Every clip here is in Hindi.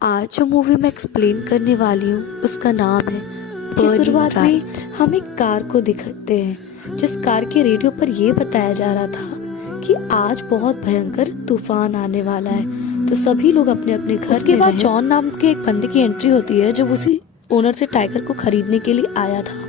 आज जो मूवी मैं एक्सप्लेन करने वाली हूँ उसका नाम है की शुरुआत में राइट। हम एक कार को दिखाते हैं जिस कार के रेडियो पर यह बताया जा रहा था कि आज बहुत भयंकर तूफान आने वाला है। तो सभी लोग अपने अपने घर उसके में बाद रहे। जॉन नाम के एक बंदे की एंट्री होती है जो उसी ओनर से टाइगर को खरीदने के लिए आया था।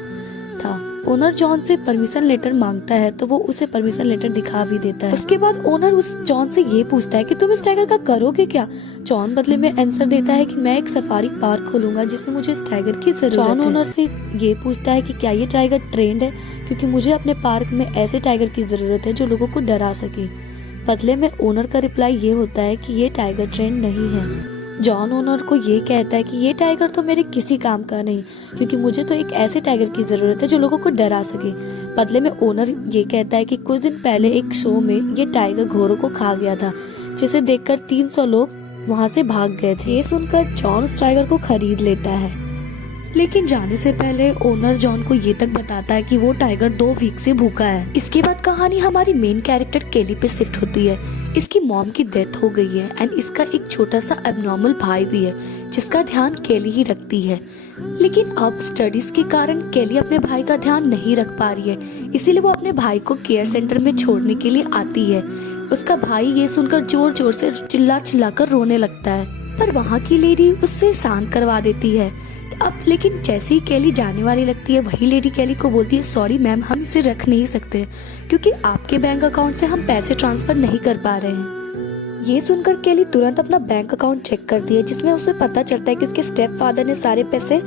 ओनर जॉन से परमिशन लेटर मांगता है तो वो उसे परमिशन लेटर दिखा भी देता है। उसके बाद ओनर उस जॉन से ये पूछता है कि तुम इस टाइगर का करोगे क्या। जॉन बदले में आंसर देता है कि मैं एक सफारी पार्क खोलूंगा जिसमें मुझे इस टाइगर की जरूरत है। जॉन ओनर से ये पूछता है कि क्या ये टाइगर ट्रेंड है, क्योंकि मुझे अपने पार्क में ऐसे टाइगर की जरूरत है जो लोगों को डरा सके। बदले में ओनर का रिप्लाई ये होता है कि ये टाइगर ट्रेंड नहीं है। जॉन ओनर को ये कहता है कि ये टाइगर तो मेरे किसी काम का नहीं, क्योंकि मुझे तो एक ऐसे टाइगर की जरूरत है जो लोगों को डरा सके। बदले में ओनर ये कहता है कि कुछ दिन पहले एक शो में ये टाइगर घोड़ों को खा गया था, जिसे देखकर 300 लोग वहाँ से भाग गए थे। ये सुनकर जॉन उस टाइगर को खरीद लेता है, लेकिन जाने से पहले ओनर जॉन को ये तक बताता है कि वो टाइगर 2 वीक से भूखा है। इसके बाद कहानी हमारी मेन कैरेक्टर केली पे शिफ्ट होती है। इसकी मॉम की डेथ हो गई है एंड इसका एक छोटा सा एबनॉर्मल भाई भी है जिसका ध्यान केली ही रखती है। लेकिन अब स्टडीज के कारण केली अपने भाई का ध्यान नहीं रख पा रही है, इसीलिए वो अपने भाई को केयर सेंटर में छोड़ने के लिए आती है। उसका भाई ये सुनकर जोर जोर से चिल्ला चिल्ला कर रोने लगता है, पर वहाँ की लेडी उससे शांत करवा देती है। अब लेकिन जैसे ही केली जाने वाली लगती है, वही लेडी केली को बोलती है, सॉरी मैम, हम इसे रख नहीं सकते क्योंकि आपके बैंक अकाउंट से हम पैसे ट्रांसफर नहीं कर पा रहे हैं। ये सुनकर केली तुरंत अपना बैंक अकाउंट चेक करती है, जिसमें उसे पता चलता है कि उसके स्टेप फादर ने सारे पैसे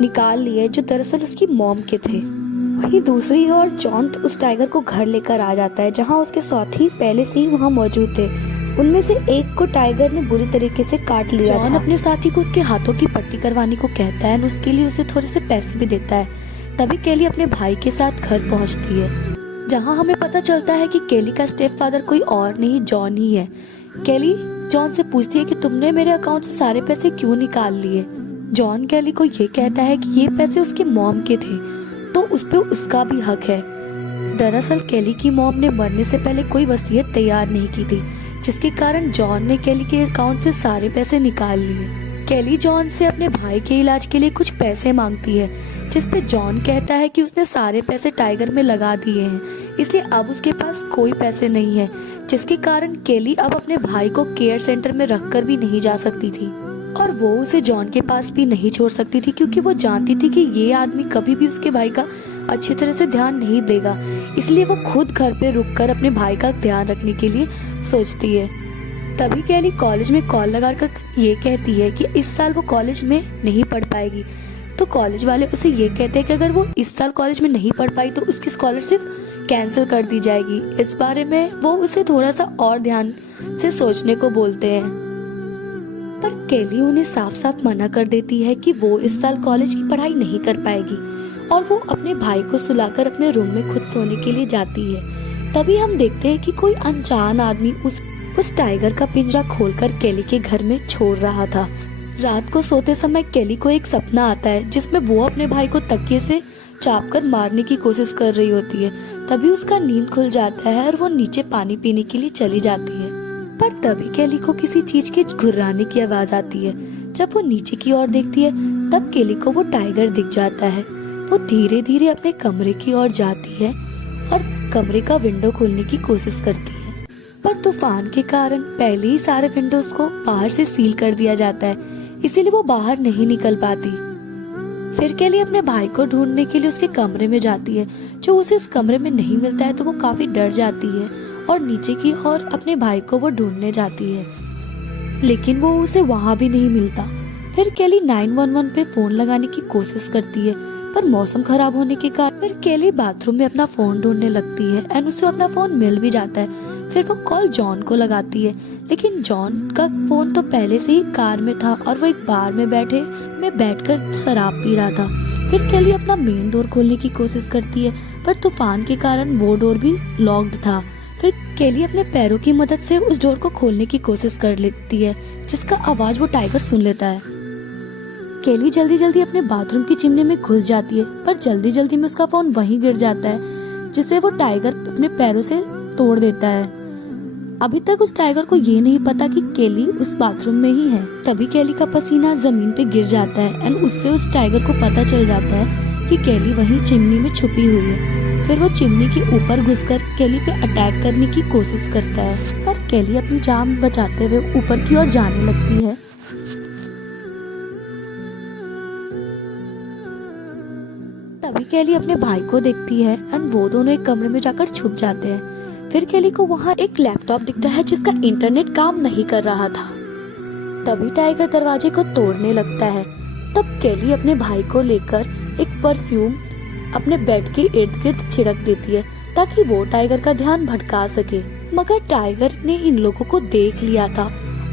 निकाल लिए जो दरअसल उसकी मॉम के थे। वहीं दूसरी ओर जॉन उस टाइगर को घर लेकर आ जाता है, जहाँ उसके साथी पहले से ही वहाँ मौजूद थे। उनमें से एक को टाइगर ने बुरी तरीके से काट लिया जॉन था। अपने साथी को उसके हाथों की पट्टी करवाने को कहता है और उसके लिए उसे थोड़े से पैसे भी देता है। तभी केली अपने भाई के साथ घर पहुंचती है, जहां हमें पता चलता है कि केली का स्टेप फादर कोई और नहीं जॉन ही है। केली जॉन से पूछती है कि तुमने मेरे अकाउंट से सारे पैसे क्यों निकाल लिए। जॉन केली को ये कहता है कि ये पैसे उसके मॉम के थे, तो उस पे उसका भी हक है। दरअसल केली की मॉम ने मरने से पहले कोई वसीयत तैयार नहीं की थी, जिसके कारण जॉन ने केली के अकाउंट से सारे पैसे निकाल लिए। केली जॉन से अपने भाई के इलाज के लिए कुछ पैसे मांगती है, जिस पे जॉन कहता है कि उसने सारे पैसे टाइगर में लगा दिए हैं, इसलिए अब उसके पास कोई पैसे नहीं है, जिसके कारण केली अब अपने भाई को केयर सेंटर में रखकर भी नहीं जा सकती थी और वो उसे जॉन के पास भी नहीं छोड़ सकती थी, क्योंकि वो जानती थी कि ये आदमी कभी भी उसके भाई का अच्छी तरह से ध्यान नहीं देगा। इसलिए वो खुद घर पे रुककर अपने भाई का ध्यान रखने के लिए सोचती है। तभी केली कॉलेज में कॉल लगाकर ये कहती है कि इस साल वो कॉलेज में नहीं पढ़ पाएगी। तो कॉलेज वाले उसे ये कहते हैं कि अगर वो इस साल कॉलेज में नहीं पढ़ पाई तो उसकी स्कॉलरशिप कैंसिल कर दी जाएगी। इस बारे में वो उसे थोड़ा सा और ध्यान से सोचने को बोलते हैं, पर केली उन्हें साफ साफ मना कर देती है कि वो इस साल कॉलेज की पढ़ाई नहीं कर पाएगी और वो अपने भाई को सुलाकर अपने रूम में खुद सोने के लिए जाती है। तभी हम देखते हैं कि कोई अनजान आदमी उस टाइगर का पिंजरा खोलकर केली के घर में छोड़ रहा था। रात को सोते समय केली को एक सपना आता है जिसमें वो अपने भाई को तकिए से चापकर मारने की कोशिश कर रही होती है। तभी उसका नींद खुल जाता है और वो नीचे पानी पीने के लिए चली जाती है, पर तभी केली को किसी चीज के घुर्राने की आवाज आती है। जब वो नीचे की ओर देखती है तब केली को वो टाइगर दिख जाता है। वो धीरे धीरे अपने कमरे की ओर जाती है और कमरे का विंडो खोलने की कोशिश करती है, पर तूफान के कारण पहले ही सारे विंडोज को बाहर से सील कर दिया जाता है, इसीलिए वो बाहर नहीं निकल पाती। फिर केली अपने भाई को ढूंढने के लिए उसके कमरे में जाती है। जो उसे उस कमरे में नहीं मिलता है तो वो काफी डर जाती है और नीचे की ओर अपने भाई को वो ढूंढने जाती है, लेकिन वो उसे वहाँ भी नहीं मिलता। फिर केली 911 पे फोन लगाने की कोशिश करती है, पर मौसम खराब होने के कारण फिर केली बाथरूम में अपना फोन ढूंढने लगती है एंड उसे अपना फोन मिल भी जाता है। फिर वो कॉल जॉन को लगाती है, लेकिन जॉन का फोन तो पहले से ही कार में था और वो एक बार में बैठकर शराब पी रहा था। फिर केली अपना मेन डोर खोलने की कोशिश करती है, पर तूफान के कारण वो डोर भी लॉक्ड था। फिर केली अपने पैरों की मदद से उस डोर को खोलने की कोशिश कर लेती है, जिसका आवाज वो टाइगर सुन लेता है। केली जल्दी जल्दी अपने बाथरूम की चिमनी में घुस जाती है, पर जल्दी जल्दी में उसका फोन वहीं गिर जाता है, जिसे वो टाइगर अपने पैरों से तोड़ देता है। अभी तक उस टाइगर को ये नहीं पता कि केली उस बाथरूम में ही है। तभी केली का पसीना जमीन पे गिर जाता है एंड उससे उस टाइगर को पता चल जाता है कि केली वहीं चिमनी में छुपी हुई है। फिर वो चिमनी के ऊपर घुसकर केली पे अटैक करने की कोशिश करता है, पर केली अपनी जान बचाते हुए ऊपर की ओर जाने लगती है। तभी केली अपने भाई को देखती है एंड वो दोनों एक कमरे में जाकर छुप जाते हैं। फिर केली को वहाँ एक लैपटॉप दिखता है जिसका इंटरनेट काम नहीं कर रहा था। तभी टाइगर दरवाजे को तोड़ने लगता है। तब केली अपने भाई को लेकर एक परफ्यूम अपने बेड के इर्द गिर्द छिड़क देती है ताकि वो टाइगर का ध्यान भटका सके। मगर टाइगर ने इन लोगों को देख लिया था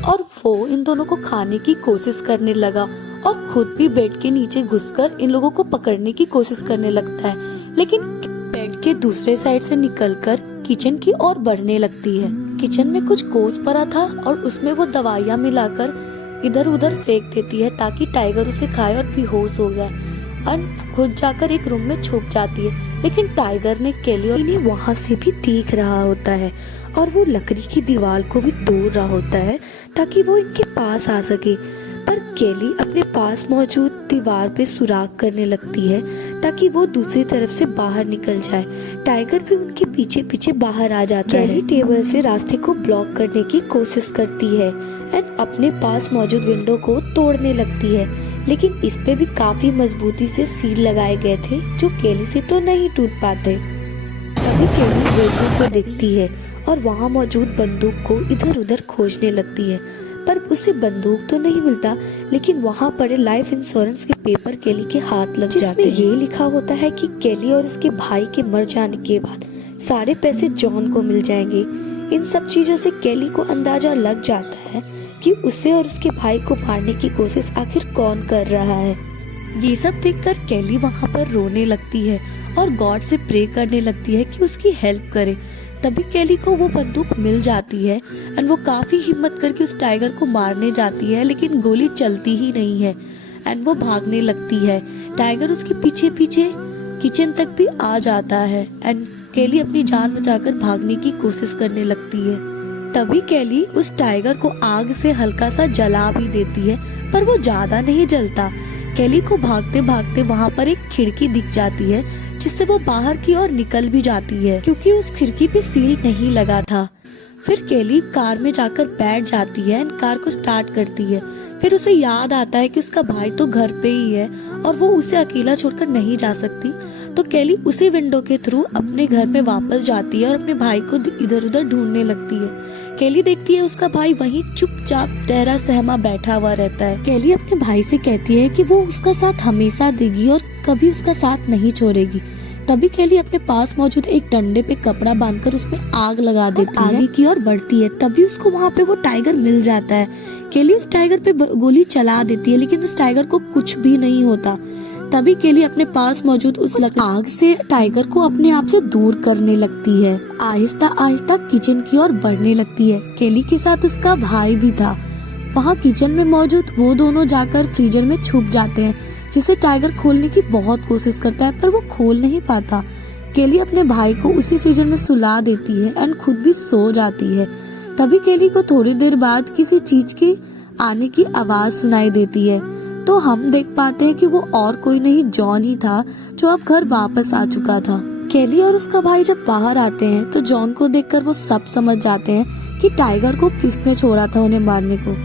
और वो इन दोनों को खाने की कोशिश करने लगा और खुद भी बेड के नीचे घुसकर इन लोगों को पकड़ने की कोशिश करने लगता है, लेकिन बेड के दूसरे साइड से निकलकर किचन की ओर बढ़ने लगती है। किचन में कुछ गोश्त पड़ा था और उसमें वो दवाइयाँ मिलाकर इधर उधर फेंक देती है ताकि टाइगर उसे खाए और बेहोश हो जाए और खुद जाकर एक रूम में छुप जाती है। लेकिन टाइगर ने केली और इन्हें वहाँ से भी देख रहा होता है और वो लकड़ी की दीवार को भी तोड़ रहा होता है ताकि वो इनके पास आ सके। पर केली अपने पास मौजूद दीवार पे सुराख करने लगती है ताकि वो दूसरी तरफ से बाहर निकल जाए। टाइगर भी उनके पीछे पीछे बाहर आ जाता है। केली टेबल से रास्ते को ब्लॉक करने की कोशिश करती है एंड अपने पास मौजूद विंडो को तोड़ने लगती है, लेकिन इस पे भी काफी मजबूती से सील लगाए गए थे जो केली से तो नहीं टूट पाते। तभी केली बेडरूम को देखती है और वहाँ मौजूद बंदूक को इधर उधर खोजने लगती है, पर उसे बंदूक तो नहीं मिलता। लेकिन वहाँ पड़े लाइफ इंश्योरेंस के पेपर केली के हाथ लग जाते हैं, जिसमें ये लिखा होता है कि केली और उसके भाई के मर जाने के बाद सारे पैसे जॉन को मिल जाएंगे। इन सब चीजों से केली को अंदाजा लग जाता है कि उसे और उसके भाई को मारने की कोशिश आखिर कौन कर रहा है। ये सब देखकर केली वहाँ पर रोने लगती है और गॉड से प्रे करने लगती है कि उसकी हेल्प करे। तभी केली को वो बंदूक मिल जाती है एंड वो काफी हिम्मत करके उस टाइगर को मारने जाती है, लेकिन गोली चलती ही नहीं है एंड वो भागने लगती है। टाइगर उसके पीछे पीछे किचन तक भी आ जाता है एंड केली अपनी जान बचाकर भागने की कोशिश करने लगती है। तभी केली उस टाइगर को आग से हल्का सा जला भी देती है, पर वो ज्यादा नहीं जलता। केली को भागते भागते वहाँ पर एक खिड़की दिख जाती है जिससे वो बाहर की ओर निकल भी जाती है क्योंकि उस खिड़की पे सील नहीं लगा था। फिर केली कार में जाकर बैठ जाती है एंड कार को स्टार्ट करती है। फिर उसे याद आता है कि उसका भाई तो घर पे ही है और वो उसे अकेला छोड़कर नहीं जा सकती, तो केली उसी विंडो के थ्रू अपने घर में वापस जाती है और अपने भाई को इधर उधर ढूंढने लगती है। केली देखती है उसका भाई वहीं चुपचाप टहरा सहमा बैठा हुआ रहता है। केली अपने भाई से कहती है कि वो उसका साथ हमेशा देगी और कभी उसका साथ नहीं छोड़ेगी। तभी केली अपने पास मौजूद एक डंडे पे कपड़ा बांधकर उसमें आग लगा देती है, आगे की ओर बढ़ती है। तभी उसको वहाँ पे वो टाइगर मिल जाता है। केली उस टाइगर पे गोली चला देती है, लेकिन उस टाइगर को कुछ भी नहीं होता। तभी केली अपने पास मौजूद उस आग से टाइगर को अपने आप से दूर करने लगती है। आहिस्ता आहिस्ता किचन की ओर बढ़ने लगती है। केली के साथ उसका भाई भी था। वहाँ किचन में मौजूद वो दोनों जाकर फ्रीजर में छुप जाते हैं, जिसे टाइगर खोलने की बहुत कोशिश करता है पर वो खोल नहीं पाता। केली अपने भाई को उसी फ्रीजर में सुला देती है एंड खुद भी सो जाती है। तभी केली को थोड़ी देर बाद किसी चीज के आने की आवाज सुनाई देती है, तो हम देख पाते हैं कि वो और कोई नहीं जॉन ही था जो अब घर वापस आ चुका था। केली और उसका भाई जब बाहर आते हैं तो जॉन को देखकर वो सब समझ जाते हैं कि टाइगर को किसने छोड़ा था उन्हें मारने को।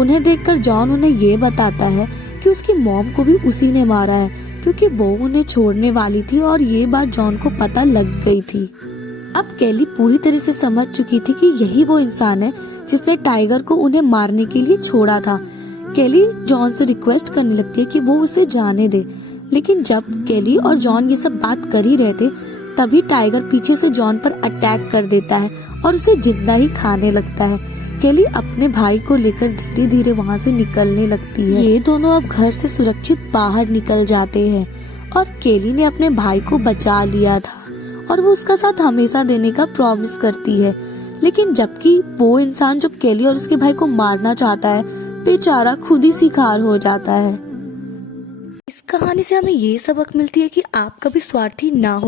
उन्हें देखकर जॉन उन्हें ये बताता है कि उसकी मॉम को भी उसी ने मारा है क्योंकि वो उन्हें छोड़ने वाली थी और ये बात जॉन को पता लग गई थी। अब केली पूरी तरह से समझ चुकी थी कि यही वो इंसान है जिसने टाइगर को उन्हें मारने के लिए छोड़ा था। केली जॉन से रिक्वेस्ट करने लगती है कि वो उसे जाने दे, लेकिन जब केली और जॉन ये सब बात कर ही रहे थे तभी टाइगर पीछे से जॉन पर अटैक कर देता है और उसे जिंदा ही खाने लगता है। केली अपने भाई को लेकर धीरे धीरे वहाँ से निकलने लगती है। ये दोनों अब घर से सुरक्षित बाहर निकल जाते हैं और केली ने अपने भाई को बचा लिया था और वो उसका साथ हमेशा देने का प्रॉमिस करती है। लेकिन जबकि वो इंसान जो केली और उसके भाई को मारना चाहता है बेचारा खुद ही शिकार हो जाता है। इस कहानी से हमें ये सबक मिलती है कि आप कभी स्वार्थी ना हो